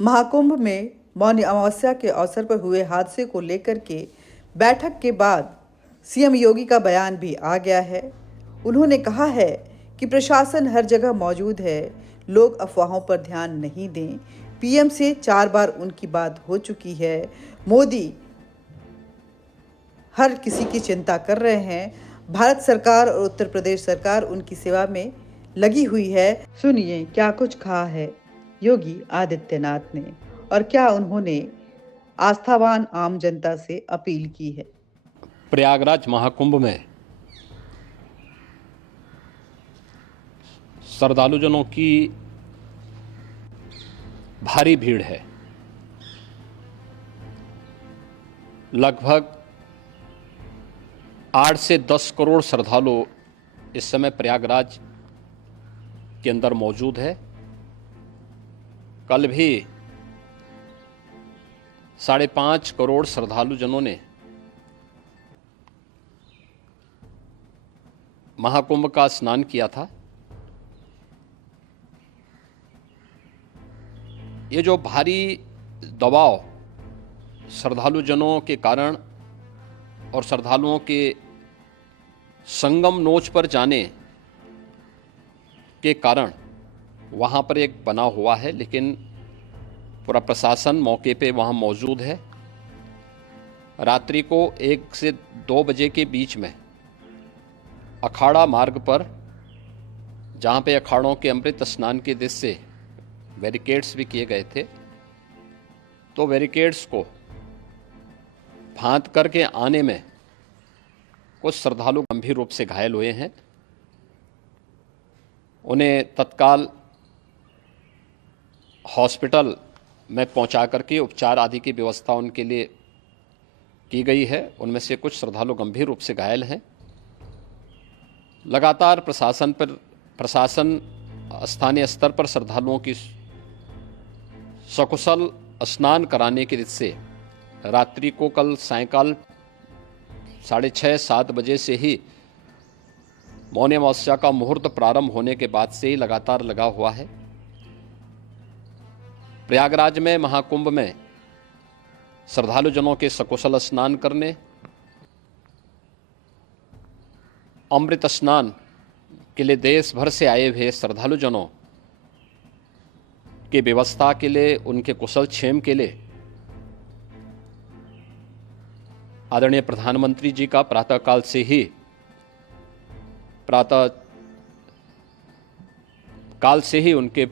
महाकुंभ में मौनी अमावस्या के अवसर पर हुए हादसे को लेकर के बैठक के बाद सीएम योगी का बयान भी आ गया है। उन्होंने कहा है कि प्रशासन हर जगह मौजूद है, लोग अफवाहों पर ध्यान नहीं दें। पीएम से 4 बार उनकी बात हो चुकी है। मोदी हर किसी की चिंता कर रहे हैं। भारत सरकार और उत्तर प्रदेश सरकार उनकी सेवा में लगी हुई है। सुनिए क्या कुछ कहा है योगी आदित्यनाथ ने और क्या उन्होंने आस्थावान आम जनता से अपील की है। प्रयागराज महाकुंभ में श्रद्धालुजनों की भारी भीड़ है। लगभग 8 से 10 करोड़ श्रद्धालु इस समय प्रयागराज के अंदर मौजूद है। कल भी 5.5 करोड़ श्रद्धालुजनों ने महाकुंभ का स्नान किया था। ये जो भारी दबाव श्रद्धालुजनों के कारण और श्रद्धालुओं के संगम नोच पर जाने के कारण वहाँ पर एक बना हुआ है, लेकिन पूरा प्रशासन मौके पे वहाँ मौजूद है। रात्रि को 1 से 2 बजे के बीच में अखाड़ा मार्ग पर, जहाँ पे अखाड़ों के अमृत स्नान के दृश्य से बैरिकेड्स भी किए गए थे, तो बैरिकेड्स को फांद करके आने में कुछ श्रद्धालु गंभीर रूप से घायल हुए हैं। उन्हें तत्काल हॉस्पिटल में पहुंचा करके उपचार आदि की व्यवस्था उनके लिए की गई है। उनमें से कुछ श्रद्धालु गंभीर रूप से घायल हैं। लगातार प्रशासन स्थानीय स्तर पर श्रद्धालुओं की सकुशल स्नान कराने के दृष्टि से रात्रि को कल सायंकाल 6:30-7 बजे से ही मौनी अमावस्या का मुहूर्त प्रारंभ होने के बाद से ही लगातार लगा हुआ है। प्रयागराज में महाकुंभ में श्रद्धालुजनों के सकुशल स्नान करने, अमृत स्नान के लिए देश भर से आए हुए श्रद्धालुजनों की व्यवस्था के लिए, उनके कुशल क्षेम के लिए आदरणीय प्रधानमंत्री जी का प्रातःकाल से ही उनके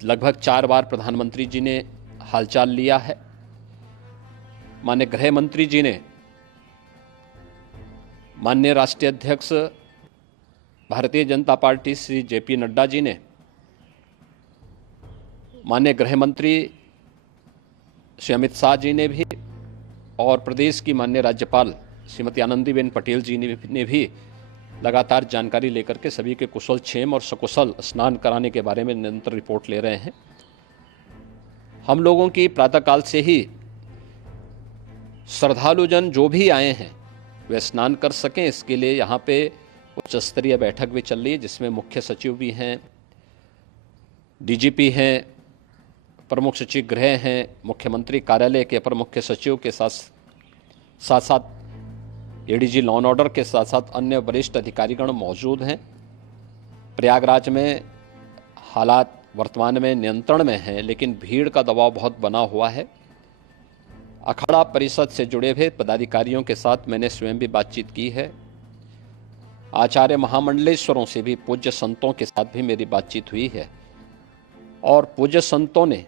लगभग 4 बार प्रधानमंत्री जी ने हालचाल लिया है। माननीय गृह मंत्री जी ने, माननीय राष्ट्रीय अध्यक्ष भारतीय जनता पार्टी श्री जेपी नड्डा जी ने, माननीय गृह मंत्री श्री अमित शाह जी ने भी, और प्रदेश की माननीय राज्यपाल श्रीमती आनंदीबेन पटेल जी ने भी लगातार जानकारी लेकर के सभी के कुशल क्षेम और सकुशल स्नान कराने के बारे में निरंतर रिपोर्ट ले रहे हैं। हम लोगों की प्रातःकाल से ही श्रद्धालुजन जो भी आए हैं वे स्नान कर सकें, इसके लिए यहाँ पे उच्च स्तरीय बैठक भी चल रही है, जिसमें मुख्य सचिव भी हैं, डीजीपी हैं, प्रमुख सचिव गृह हैं, मुख्यमंत्री कार्यालय के अपर मुख्य सचिव के साथ साथ एडीजी लॉ एंड ऑर्डर के साथ साथ अन्य वरिष्ठ अधिकारीगण मौजूद हैं। प्रयागराज में हालात वर्तमान में नियंत्रण में हैं, लेकिन भीड़ का दबाव बहुत बना हुआ है। अखाड़ा परिषद से जुड़े हुए पदाधिकारियों के साथ मैंने स्वयं भी बातचीत की है। आचार्य महामंडलेश्वरों से भी, पूज्य संतों के साथ भी मेरी बातचीत हुई है, और पूज्य संतों ने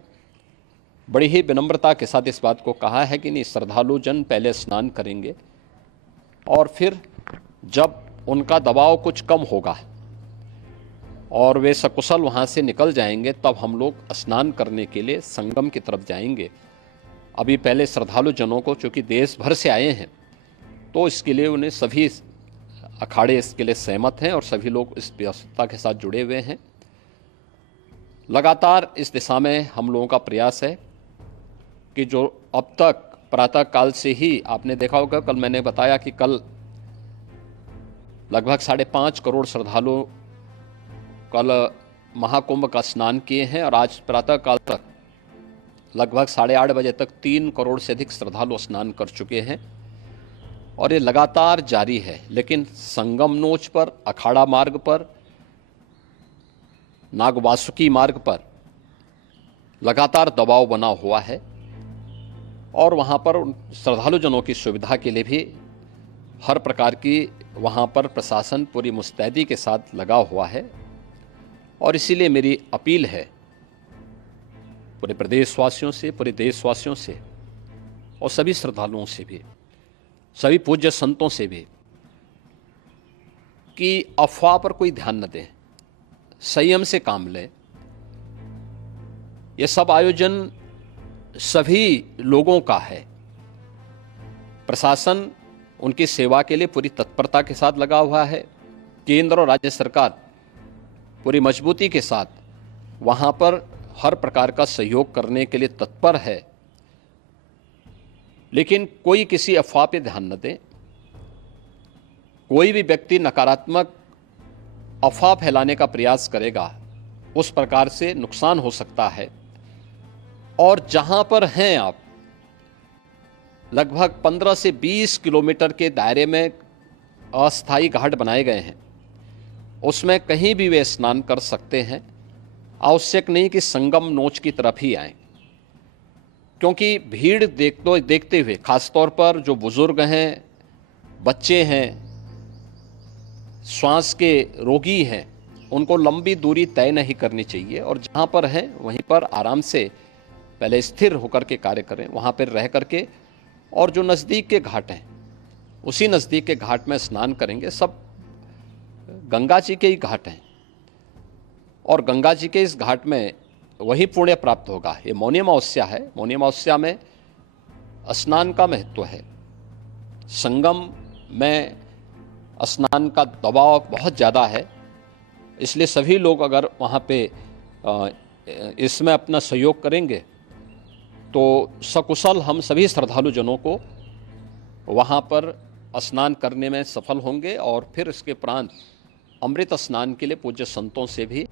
बड़ी ही विनम्रता के साथ इस बात को कहा है कि नहीं, श्रद्धालु जन पहले स्नान करेंगे और फिर जब उनका दबाव कुछ कम होगा और वे सकुशल वहाँ से निकल जाएंगे, तब हम लोग स्नान करने के लिए संगम की तरफ जाएंगे। अभी पहले श्रद्धालु जनों को, चूँकि देश भर से आए हैं, तो इसके लिए उन्हें सभी अखाड़े इसके लिए सहमत हैं और सभी लोग इस व्यवस्था के साथ जुड़े हुए हैं। लगातार इस दिशा में हम लोगों का प्रयास है कि जो अब तक प्रातःकाल से ही आपने देखा होगा, कल मैंने बताया कि कल लगभग 5.5 करोड़ श्रद्धालु कल महाकुंभ का स्नान किए हैं और आज प्रातःकाल तक लगभग 8:30 बजे तक 3 करोड़ से अधिक श्रद्धालु स्नान कर चुके हैं और ये लगातार जारी है। लेकिन संगम नोच पर, अखाड़ा मार्ग पर, नागवासुकी मार्ग पर लगातार दबाव बना हुआ है और वहाँ पर श्रद्धालुजनों की सुविधा के लिए भी हर प्रकार की वहाँ पर प्रशासन पूरी मुस्तैदी के साथ लगा हुआ है। और इसीलिए मेरी अपील है पूरे प्रदेशवासियों से, पूरे देशवासियों से और सभी श्रद्धालुओं से भी, सभी पूज्य संतों से भी कि अफवाह पर कोई ध्यान न दें, संयम से काम लें। ये सब आयोजन सभी लोगों का है। प्रशासन उनकी सेवा के लिए पूरी तत्परता के साथ लगा हुआ है। केंद्र और राज्य सरकार पूरी मजबूती के साथ वहाँ पर हर प्रकार का सहयोग करने के लिए तत्पर है। लेकिन कोई किसी अफवाह पे ध्यान न दें। कोई भी व्यक्ति नकारात्मक अफवाह फैलाने का प्रयास करेगा, उस प्रकार से नुकसान हो सकता है। और जहाँ पर हैं आप, लगभग 15 से 20 किलोमीटर के दायरे में अस्थायी घाट बनाए गए हैं, उसमें कहीं भी वे स्नान कर सकते हैं। आवश्यक नहीं कि संगम नोच की तरफ ही आएं, क्योंकि भीड़ देखते हुए, खासतौर पर जो बुजुर्ग हैं, बच्चे हैं, श्वास के रोगी हैं, उनको लंबी दूरी तय नहीं करनी चाहिए और जहाँ पर हैं वहीं पर आराम से पहले स्थिर होकर के कार्य करें, वहाँ पर रह करके। और जो नज़दीक के घाट हैं, उसी नज़दीक के घाट में स्नान करेंगे। सब गंगा जी के ही घाट हैं और गंगा जी के इस घाट में वही पुण्य प्राप्त होगा। ये मौनी अमावस्या है। मौनी अमावस्या में स्नान का महत्व है। संगम में स्नान का दबाव बहुत ज़्यादा है, इसलिए सभी लोग अगर वहाँ पे इसमें अपना सहयोग करेंगे तो सकुशल हम सभी श्रद्धालुजनों को वहाँ पर स्नान करने में सफल होंगे और फिर इसके उपरांत अमृत स्नान के लिए पूज्य संतों से भी